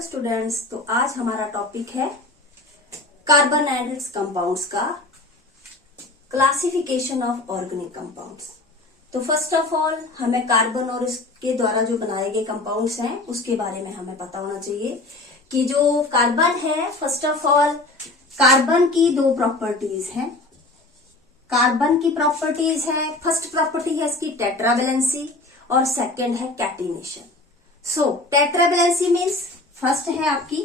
Hello students, तो आज हमारा टॉपिक है कार्बन एंड इट्स कंपाउंड्स का क्लासिफिकेशन ऑफ ऑर्गेनिक कंपाउंड्स। तो फर्स्ट ऑफ ऑल हमें कार्बन और इसके द्वारा जो बनाए गए कंपाउंड्स हैं उसके बारे में हमें पता होना चाहिए कि जो कार्बन है, फर्स्ट ऑफ ऑल कार्बन की दो प्रॉपर्टीज हैं। कार्बन की प्रॉपर्टीज है, फर्स्ट प्रॉपर्टी है इसकी टेट्रावेलेंसी और सेकंड है कैटिनेशन। सो टेट्रावेलेंसी मीन्स फर्स्ट है आपकी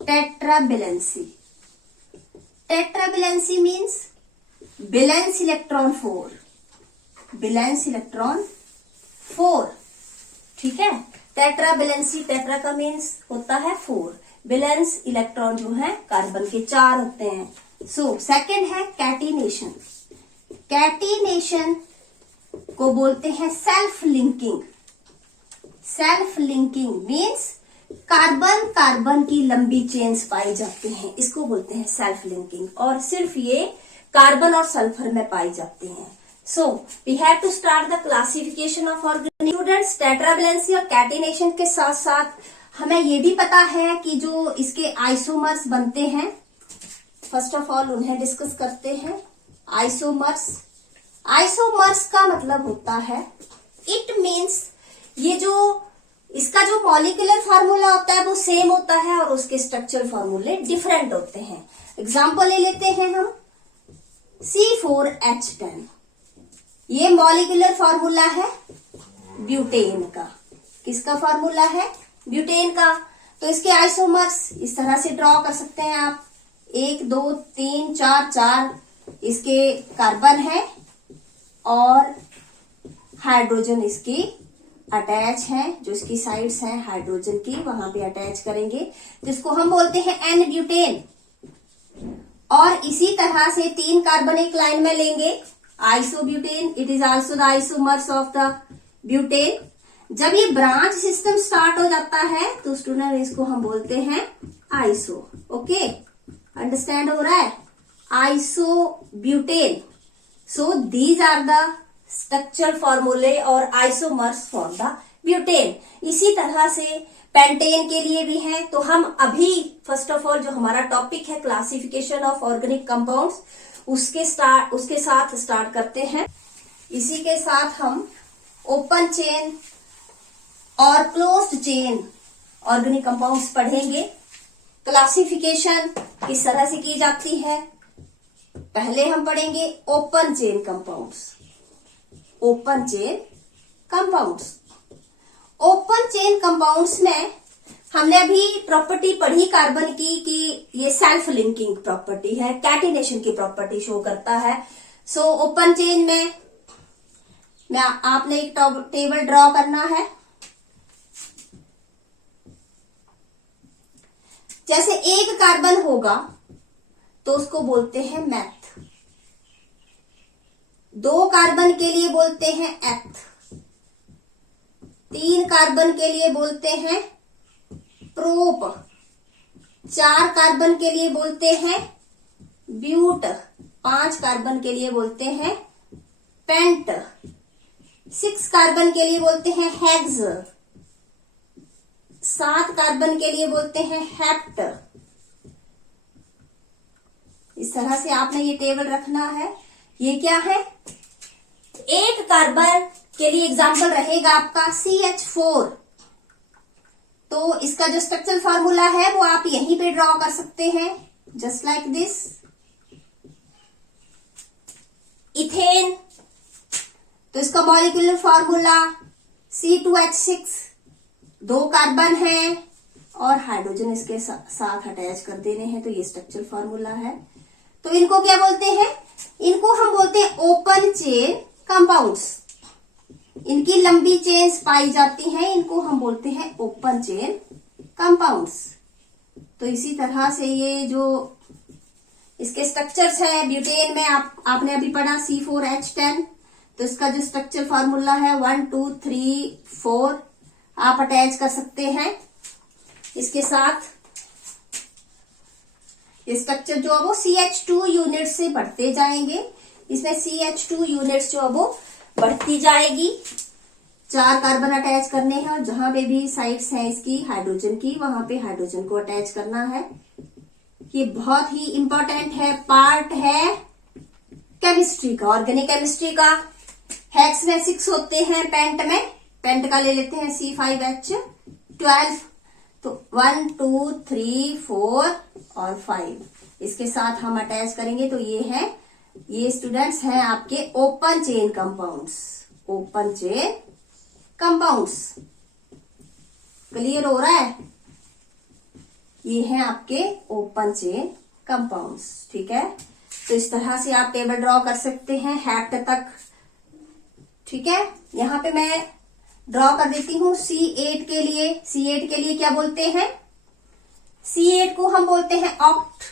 tetravalency. Tetravalency means valence electron 4, valence electron 4। ठीक है, टेट्रावेलेंसी, टेट्रा का मीन्स होता है 4, वैलेंस इलेक्ट्रॉन जो है कार्बन के 4 होते हैं। सो सेकंड है कैटिनेशन। कैटिनेशन को बोलते हैं self linking. Self linking means carbon carbon की लंबी चेन्स पाई जाती हैं, इसको बोलते हैं सेल्फ लिंकिंग, और सिर्फ ये कार्बन और सल्फर में पाई जाती हैं। So we have to start the classification of organic. Students, tetravalency और कैटिनेशन के साथ साथ हमें ये भी पता है कि जो इसके आइसोमर्स बनते हैं, फर्स्ट ऑफ ऑल उन्हें डिस्कस करते हैं। आइसोमर्स, आइसोमर्स का मतलब होता है, इट मीन्स ये जो इसका जो मॉलिक्यूलर फार्मूला होता है वो सेम होता है और उसके स्ट्रक्चरल फार्मूले डिफरेंट होते हैं। एग्जांपल ले लेते हैं हम C4H10। ये मॉलिक्यूलर फार्मूला है ब्यूटेन का। किसका फार्मूला है? ब्यूटेन का। तो इसके आइसोमर्स इस तरह से ड्रॉ कर सकते हैं आप, 1 2 3 4 4 इसके कार्बन है और हाइड्रोजन इसकी अटैच है, जो इसकी साइड्स हैं हाइड्रोजन की वहां पे अटैच करेंगे, जिसको हम बोलते हैं एन ब्यूटेन। और इसी तरह से 3 कार्बन एक लाइन में लेंगे, isobutane, it is also the isomers of the butane. जब ये ब्रांच सिस्टम स्टार्ट हो जाता है तो स्टूडेंट इसको हम बोलते हैं आइसो। ओके, अंडरस्टैंड हो रहा है? Isobutane. So these are the structural formulae और आइसोमर्स फॉर द ब्यूटेन। इसी तरह से पेंटेन के लिए भी हैं। तो हम अभी फर्स्ट ऑफ ऑल जो हमारा टॉपिक है क्लासिफिकेशन ऑफ ऑर्गेनिक कंपाउंड्स, उसके साथ स्टार्ट करते हैं। इसी के साथ हम ओपन चेन और क्लोज्ड चेन ऑर्गेनिक कंपाउंड्स पढ़ेंगे। क्लासिफिकेशन किस तरह से की जाती है, पहले हम पढ़ेंगे open chain compounds. Open chain compounds, open chain compounds में हमने अभी प्रॉपर्टी पढ़ी कार्बन की कि ये सेल्फ लिंकिंग प्रॉपर्टी है, कैटिनेशन की प्रॉपर्टी शो करता है। सो ओपन चेन में आपने एक टेबल ड्रॉ करना है। जैसे एक कार्बन होगा तो उसको बोलते हैं मैथ, 2 कार्बन के लिए बोलते हैं एथ, 3 कार्बन के लिए बोलते हैं प्रोप, 4 कार्बन के लिए बोलते हैं ब्यूट, 5 कार्बन के लिए बोलते हैं पेंट, 6 कार्बन के लिए बोलते हैं हेक्स, 7 कार्बन के लिए बोलते हैं हेप्ट। इस तरह से आपने ये टेबल रखना है। ये क्या है? एक कार्बन के लिए एग्जाम्पल रहेगा आपका CH4। तो इसका जो स्ट्रक्चरल फार्मूला है वो आप यहीं पे ड्रॉ कर सकते हैं, जस्ट लाइक दिस। इथेन, तो इसका मॉलिक्यूलर फार्मूला C2H6, 2 कार्बन है और हाइड्रोजन इसके साथ अटैच कर देने हैं, तो ये स्ट्रक्चरल फार्मूला है। तो इनको क्या बोलते हैं? इनको हम बोलते हैं ओपन चेन कंपाउंड्स। इनकी लंबी चेन्स पाई जाती हैं, इनको हम बोलते हैं ओपन चेन कंपाउंड्स। तो इसी तरह से ये जो इसके स्ट्रक्चर्स है, ब्यूटेन में आपने अभी पढ़ा C4H10, तो इसका जो स्ट्रक्चर फार्मूला है 1 2 3 4 आप अटैच कर सकते हैं इसके साथ। ये स्ट्रक्चर जो है वो CH2 यूनिट से बढ़ते जाएंगे, इसमें CH2 यूनिट्स जो है वो बढ़ती जाएगी। 4 कार्बन अटैच करने हैं और जहां पे भी साइड्स हैं इसकी हाइड्रोजन की, वहां पे हाइड्रोजन को अटैच करना है। ये बहुत ही इंपॉर्टेंट है, पार्ट है केमिस्ट्री का, ऑर्गेनिक केमिस्ट्री का। हेक्स में 6 होते हैं, पेंट का ले लेते हैं C5H12। तो 1 2 3 4 और 5 इसके साथ हम अटैच करेंगे। तो ये स्टूडेंट्स हैं आपके open chain compounds. Open chain compounds clear हो रहा है? ये हैं आपके ओपन चेन कंपाउंड्स, ठीक है। तो इस तरह से आप टेबल ड्रॉ कर सकते हैं हेक्ट तक, ठीक है। यहां पे मैं ड्रॉ कर देती हूं C8 के लिए। C8 के लिए क्या बोलते हैं? C8 को हम बोलते हैं ऑक्ट,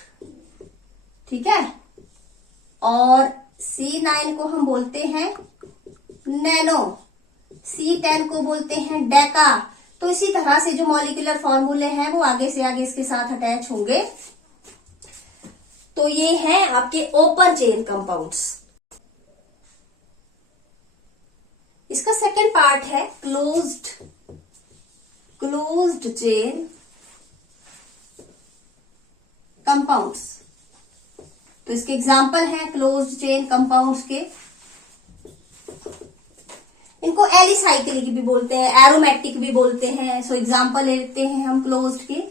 ठीक है। और C9 को हम बोलते हैं नैनो, C10 को बोलते हैं डेका। तो इसी तरह से जो मॉलिक्यूलर फॉर्मूले हैं वो आगे से आगे इसके साथ अटैच होंगे। तो ये हैं आपके ओपन चेन कंपाउंड्स। इसका सेकेंड पार्ट है क्लोज्ड चेन कंपाउंड्स। तो इसके एग्जाम्पल हैं क्लोज्ड चेन कंपाउंड्स के। इनको एलिसाइक्लिक भी बोलते हैं, एरोमेटिक भी बोलते हैं। सो एग्जाम्पल लेते हैं हम क्लोज्ड के।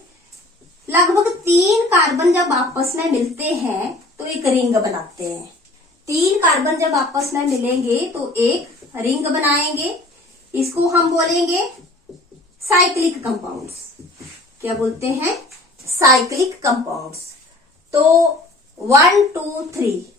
लगभग 3 कार्बन जब आपस में मिलते हैं तो एक रिंग बनाते हैं। 3 कार्बन जब आपस में मिलेंगे तो एक रिंग बनाएंगे। इसको हम बोलेंगे साइक्लिक कंपाउंड्स। क्या बोलते हैं? Cyclic compounds. तो 1 2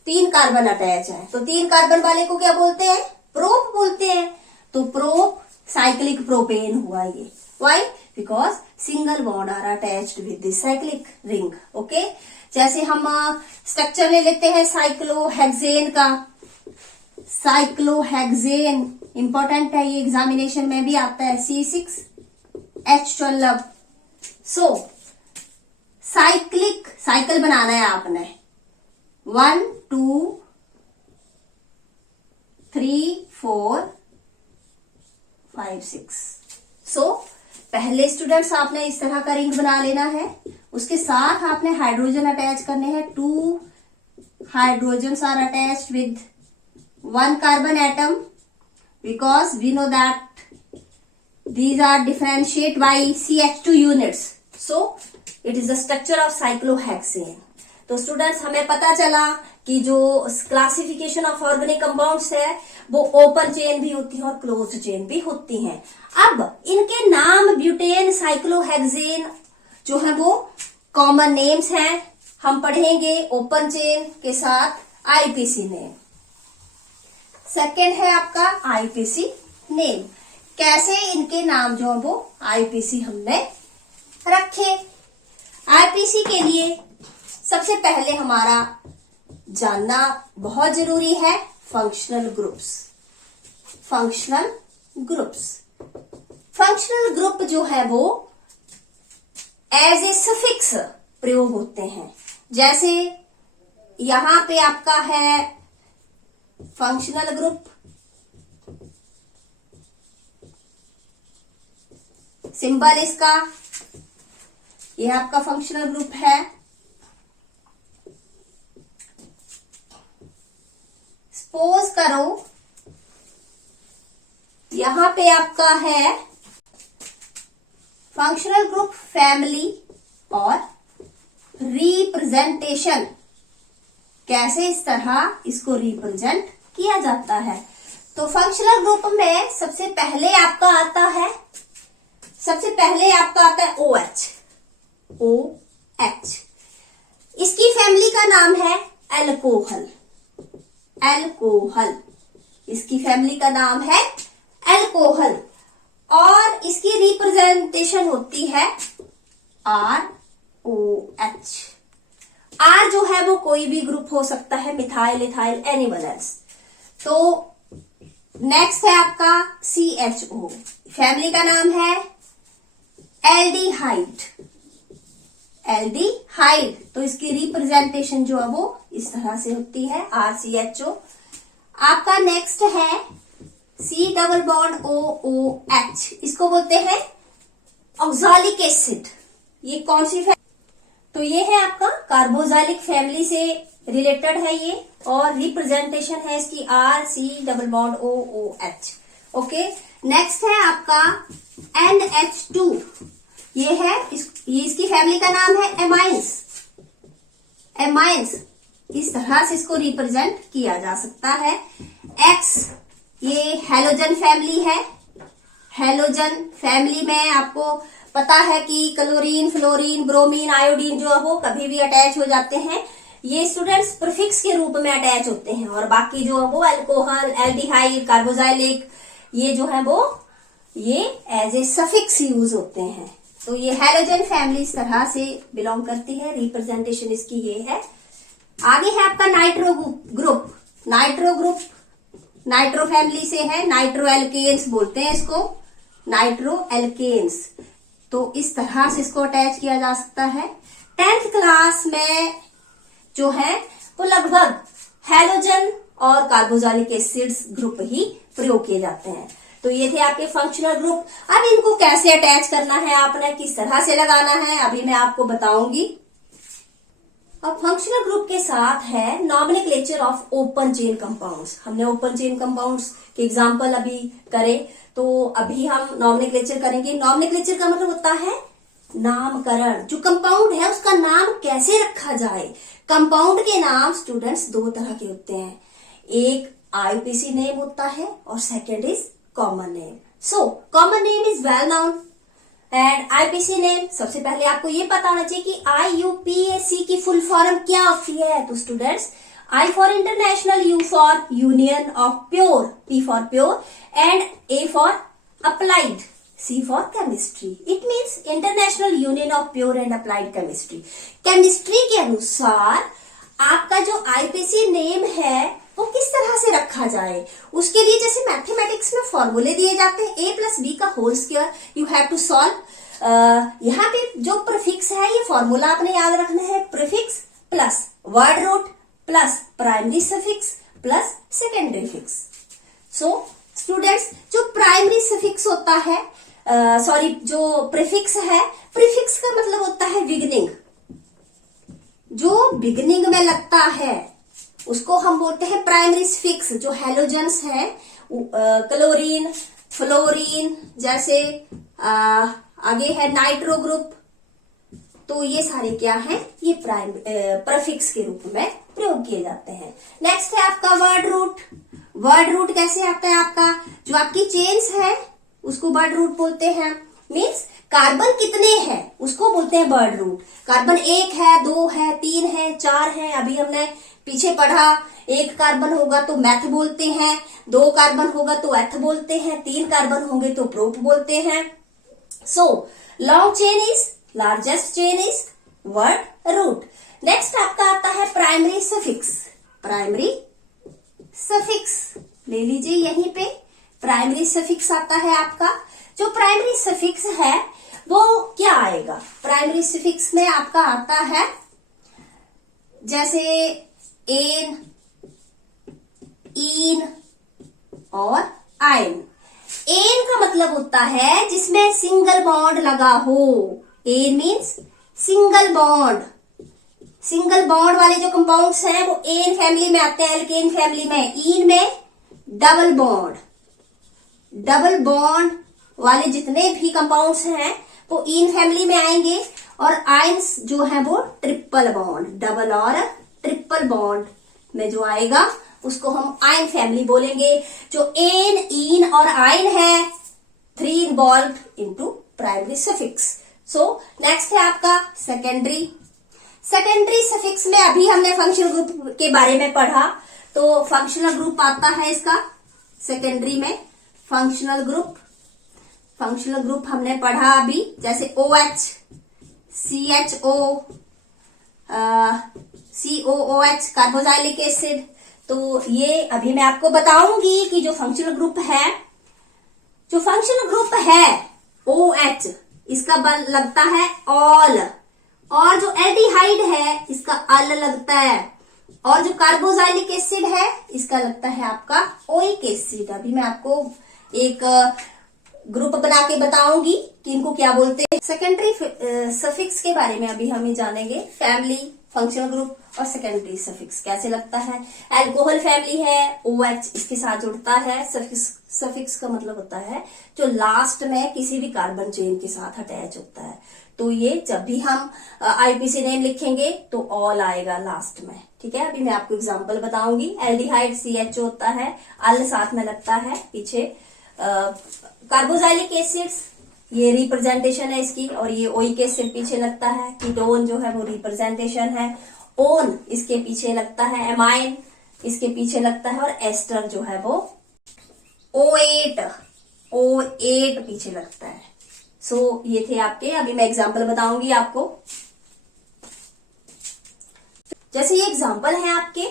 3 कार्बन अटैच है, तो 3 कार्बन वाले को क्या बोलते हैं? प्रोप बोलते हैं। तो प्रोप साइक्लिक प्रोपेन हुआ ये। Why? Because single bond are attached with this cyclic ring. Okay, जैसे हम स्ट्रक्चर ले लेते हैं साइक्लोहेक्सेन का। साइक्लोहेक्सेन इंपॉर्टेंट है, ये एग्जामिनेशन में भी आता है, C6H12। सो साइकिल बनाना है आपने। 1 2 3 4 5 6। सो पहले स्टूडेंट्स आपने इस तरह का रिंग बना लेना है। उसके साथ आपने हाइड्रोजन अटैच करने हैं। 2 hydrogens are attached with 1 carbon atom because we know that these are differentiate by CH2 units. So it is the structure of cyclohexane. तो स्टूडेंट्स हमें पता चला कि जो क्लासिफिकेशन ऑफ ऑर्गेनिक कंपाउंड्स है वो ओपन चेन भी होती है और क्लोज्ड चेन भी होती हैं। अब इनके नाम ब्यूटेन, साइक्लोहेक्सेन जो है वो कॉमन नेम्स हैं। हम पढ़ेंगे ओपन चेन के साथ आईपीसी नेम। सेकेंड है आपका आईपीसी नेम। कैसे इनके नाम जो है वो आईपीसी हमने रखे। आईपीसी के लिए सबसे पहले हमारा जानना बहुत जरूरी है फंक्शनल ग्रुप्स। फंक्शनल ग्रुप जो है वो एज ए सफिक्स प्रयोग होते हैं। जैसे यहां पे आपका है फंक्शनल ग्रुप, सिंबल इसका, यह आपका फंक्शनल ग्रुप है। सपोज करो यहां पे आपका है फंक्शनल ग्रुप फैमिली और रिप्रेजेंटेशन। कैसे इस तरह इसको रिप्रेजेंट किया जाता है? तो फंक्शनल ग्रुप में सबसे पहले आपका आता है OH। इसकी फैमिली का नाम है एल्कोहल। इसकी फैमिली का नाम है एल्कोहल और इसकी रिप्रेजेंटेशन होती है ROH। R जो है वो कोई भी ग्रुप हो सकता है, मिथाइल, इथाइल, एनीवन एल्स। तो नेक्स्ट है आपका CHO। फैमिली का नाम है एल्डिहाइड। तो इसकी रिप्रेजेंटेशन जो है वो इस तरह से होती है RCHO। आपका नेक्स्ट है C डबल बॉन्ड OOH, इसको बोलते हैं ऑक्सैलिक एसिड। ये कौन सी तो ये है आपका कार्बोक्सिलिक फैमिली से रिलेटेड है ये, और रिप्रेजेंटेशन है इसकी RC double bond OOH। Okay, next है आपका NH2। ये है ये इसकी फैमिली का नाम है एमाइंस। एमाइंस इस तरह से इसको रिप्रेजेंट किया जा सकता है। X ये हैलोजन फैमिली है। हैलोजन फैमिली में आपको पता है कि क्लोरीन, फ्लोरीन, ब्रोमीन, आयोडीन जो है वो कभी भी अटैच हो जाते हैं। ये स्टूडेंट्स प्रीफिक्स के रूप में अटैच होते हैं, और बाकी जो है वो अल्कोहल, एल्डिहाइड, कार्बोक्सिलिक, ये जो है वो ये एज ए सफिक्स यूज होते हैं। तो ये हैलोजन फैमिली इस तरह से बिलोंग करती है। रिप्रेजेंटेशन इसकी ये है। आगे है आपका nitro group. Nitro group nitro family से है। नाइट्रो एल्केन्स बोलते हैं इसको, नाइट्रो एल्केन्स। तो इस तरह से इसको अटैच किया जा सकता है। 10th क्लास में जो है वो लगभग हैलोजन और कार्बोक्सिलिक एसिड्स ग्रुप ही प्रयोग किए जाते हैं। तो ये थे आपके फंक्शनल ग्रुप। अब इनको कैसे अटैच करना है, आपने किस तरह से लगाना है, अभी मैं आपको बताऊंगी। अब फंक्शनल ग्रुप के साथ है nomenclature of open chain compounds. हमने ओपन चेन कंपाउंड्स के एग्जांपल अभी करे, तो अभी हम नॉमेनक्लेचर करेंगे। नॉमेनक्लेचर का मतलब होता है नामकरण। जो कंपाउंड है उसका नाम कैसे रखा जाए। कंपाउंड के नाम स्टूडेंट्स दो तरह के होते हैं, एक आईपीसी नेम होता है और second is common name. So common name is well known and IPC name, सबसे पहले आपको ये पता होना चाहिए कि IUPAC की फुल फॉर्म क्या होती है। तो students, I for international, U for union of pure, P for pure and A for applied, C for chemistry. It means international union of pure and applied chemistry. Chemistry के अनुसार आपका जो IPC name है वो किस तरह से रखा जाए, उसके लिए जैसे मैथमेटिक्स में फॉर्मूले दिए जाते हैं A+B का whole square, you have to solve. यहाँ पे जो प्रीफिक्स है ये फॉर्मूला आपने याद रखना है, prefix plus word root plus primary suffix plus secondary fix. So students, जो प्राइमरी सफिक्स होता है, जो प्रीफिक्स है, प्रीफिक्स का मतलब होता है बिगिनिंग। जो बिगिनिंग में लगता है उसको हम बोलते हैं प्राइमरी सफिक्स। जो हैलोजन्स है, क्लोरीन, फ्लोरीन, जैसे आगे है नाइट्रो ग्रुप, तो ये सारे क्या हैं, ये प्रीफिक्स के रूप में प्रयोग किए जाते हैं। नेक्स्ट है आपका वर्ड रूट। वर्ड रूट कैसे आता है आपका, जो आपकी चेन्स है उसको वर्ड रूट बोलते हैं। मीन्स कार्बन कितने हैं उसको बोलते हैं वर्ड रूट। कार्बन 1 है, 2 है, 3 है, 4 है। अभी हमने पीछे पढ़ा, 1 कार्बन होगा तो मैथ बोलते हैं, 2 कार्बन होगा तो एथ बोलते हैं, 3 कार्बन होंगे तो प्रोप बोलते हैं। So long chain is, largest chain is word root. Next आपका आता है प्राइमरी सफिक्स। प्राइमरी सफिक्स ले लीजिए, यहीं पे प्राइमरी सफिक्स आता है आपका। जो प्राइमरी सफिक्स है वो क्या आएगा, प्राइमरी सफिक्स में आपका आता है जैसे एन, इन और आइन। एन का मतलब होता है जिसमें सिंगल बॉन्ड लगा हो। Ane means single bond. Single bond वाले जो कंपाउंड्स हैं वो एन फैमिली में आते हैं, एल्केन फैमिली में। इन में डबल बॉन्ड। डबल बॉन्ड वाले जितने भी कंपाउंड्स हैं वो इन फैमिली में आएंगे, और आइंस जो है वो ट्रिपल बॉन्ड, डबल और ट्रिपल बॉन्ड में जो आएगा उसको हम आइन फैमिली बोलेंगे। जो एन, इन और आइन है, 3 involve into primary suffix. So next है आपका सेकेंडरी। सेकेंडरी सफिक्स में अभी हमने फंक्शनल ग्रुप के बारे में पढ़ा, तो फंक्शनल ग्रुप आता है इसका सेकेंडरी में। फंक्शनल ग्रुप हमने पढ़ा अभी, जैसे OH, CHO, COOH carboxylic acid. तो ये अभी मैं आपको बताऊंगी कि जो फंक्शनल ग्रुप है, OH इसका लगता है ऑल, और जो एल्डिहाइड है इसका अल लगता है, और जो कार्बोजाइलिक एसिड है इसका लगता है आपका ओइक एसिड। अभी मैं आपको एक ग्रुप बना के बताऊंगी कि इनको क्या बोलते हैं। सेकेंडरी सफिक्स के बारे में अभी हम जानेंगे। फैमिली, फंक्शनल ग्रुप और सेकेंडरी सफिक्स कैसे लगता है। एल्कोहल फैमिली है, OH इसके साथ जुड़ता है। सफिक्स का मतलब होता है जो लास्ट में किसी भी कार्बन चेन के साथ अटैच होता है। तो ये जब भी हम आईपीसी नेम लिखेंगे तो ऑल आएगा लास्ट में, ठीक है। अभी मैं आपको एग्जांपल बताऊंगी। एल्डिहाइड CH होता है, अल साथ में लगता है पीछे। कार्बोजाइलिक एसिड्स ये रिप्रेजेंटेशन है इसकी, और ये ओइक एसिड पीछे लगता है। कीटोन जो है वो रिप्रेजेंटेशन है। ओन इसके पीछे लगता है, एमाइन इसके पीछे लगता है, और एस्टर जो है वो O8 पीछे लगता है। सो ये थे आपके। अभी मैं एग्जांपल बताऊंगी आपको। जैसे ये एग्जांपल है आपके,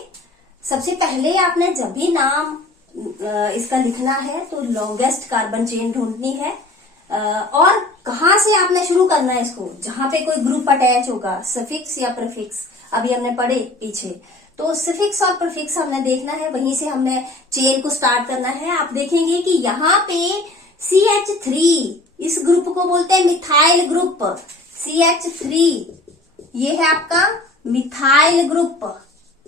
सबसे पहले आपने जब भी नाम इसका लिखना है तो लॉन्गेस्ट कार्बन चेन ढूंढनी है, और कहां से आपने शुरू करना है इसको, जहां पे कोई ग्रुप अटैच होगा, सफिक्स या प्रीफिक्स। अभी हमने पढ़े पीछे, तो सफिक्स और प्रीफिक्स हमने देखना है, वहीं से हमने चेन को स्टार्ट करना है। आप देखेंगे कि यहाँ पे CH3 इस ग्रुप को बोलते हैं मिथाइल ग्रुप। CH3 ये है आपका methyl group.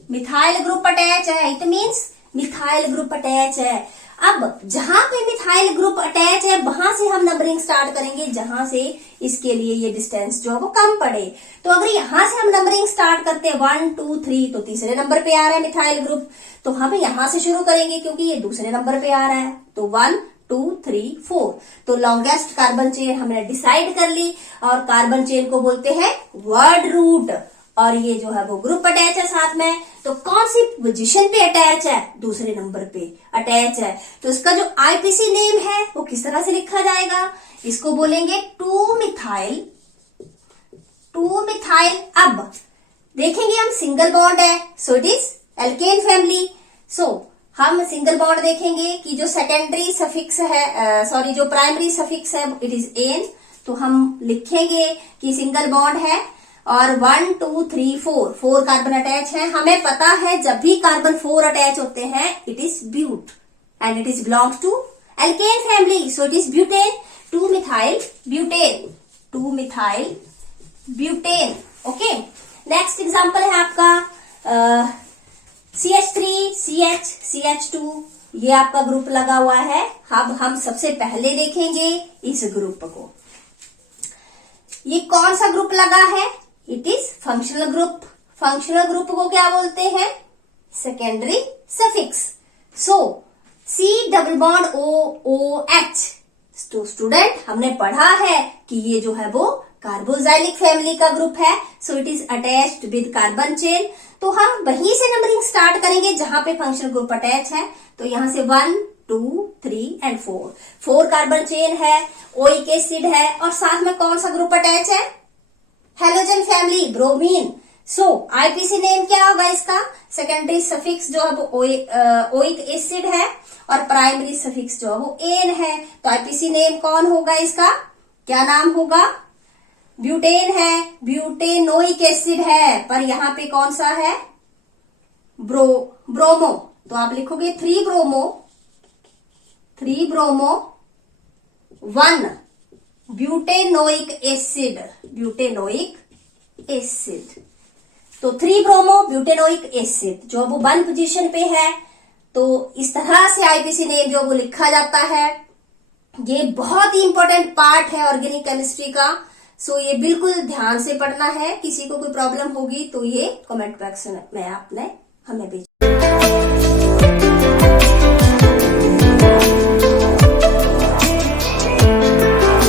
Methyl group attach है, it means methyl group attach है। अब जहां पे मिथाइल ग्रुप अटैच है वहां से हम नंबरिंग स्टार्ट करेंगे, जहां से इसके लिए ये डिस्टेंस जो है वो कम पड़े। तो अगर यहां से हम नंबरिंग स्टार्ट करते हैं 1 2 3, तो तीसरे नंबर पे आ रहा है मिथाइल ग्रुप, तो हम यहां से शुरू करेंगे क्योंकि ये दूसरे नंबर पे आ रहा है। तो 1 2 3 4, तो लॉन्गेस्ट कार्बन चेन हमने डिसाइड कर ली, और कार्बन चेन को बोलते हैं वर्ड रूट। और ये जो है वो ग्रुप अटैच है साथ में, तो कौन सी पोजीशन पे अटैच है, दूसरे नंबर पे अटैच है। तो इसका जो आईपीसी नेम है वो किस तरह से लिखा जाएगा, इसको बोलेंगे 2 मिथाइल। अब देखेंगे हम सिंगल बॉन्ड है, so it is alkane family. So हम सिंगल बॉन्ड देखेंगे कि जो सेकेंडरी सफिक्स है, जो प्राइमरी सफिक्स है इट इज एन। तो हम लिखेंगे कि सिंगल बॉन्ड है, और 1 2 3 4 कार्बन अटैच है। हमें पता है जब भी कार्बन 4 अटैच होते हैं it is but, and it is belongs to alkane family, so it is butane. 2 methyl butane. Okay, next example है आपका CH3 CH2, ये आपका ग्रुप लगा हुआ है। अब हम सबसे पहले देखेंगे इस ग्रुप को। ये कौन सा ग्रुप लगा है, it is functional group. Functional group को क्या बोलते हैं, सेकेंडरी सफिक्स। सो C डबल बॉन्ड OH। तो स्टूडेंट हमने पढ़ा है कि ये जो है वो कार्बोजाइलिक फैमिली का ग्रुप है, so it is attached with carbon chain. तो हम वहीं से नंबरिंग स्टार्ट करेंगे जहां पे फंक्शनल ग्रुप अटैच है। तो यहां से 1 2 3 एंड 4 कार्बन चेन है, ओइक एसिड है, और साथ में कौन सा ग्रुप अटैच है, हेलोजन फैमिली, ब्रोमीन। सो आईपीसी नेम क्या होगा इसका, सेकेंडरी सफिक्स जो है वो ओइक एसिड है, और प्राइमरी सफिक्स जो है वो एन है। तो आईपीसी नेम कौन होगा इसका, क्या नाम होगा, ब्यूटेन है, ब्यूटेनोइक एसिड है, पर यहाँ पे कौन सा है, ब्रोमो। तो आप लिखोगे 3 ब्रोमो 1 ब्यूटेनोइक एसिड। तो 3 ब्रोमो ब्यूटेनोइक एसिड जो वो 1 पोजीशन पे है। तो इस तरह से आईपीसी नेम जो वो लिखा जाता है। ये बहुत ही इंपॉर्टेंट पार्ट है ऑर्गेनिक केमिस्ट्री का। सो ये बिल्कुल ध्यान से पढ़ना है। किसी को कोई प्रॉब्लम होगी तो ये कमेंट बॉक्स में आपने हमें भेजना।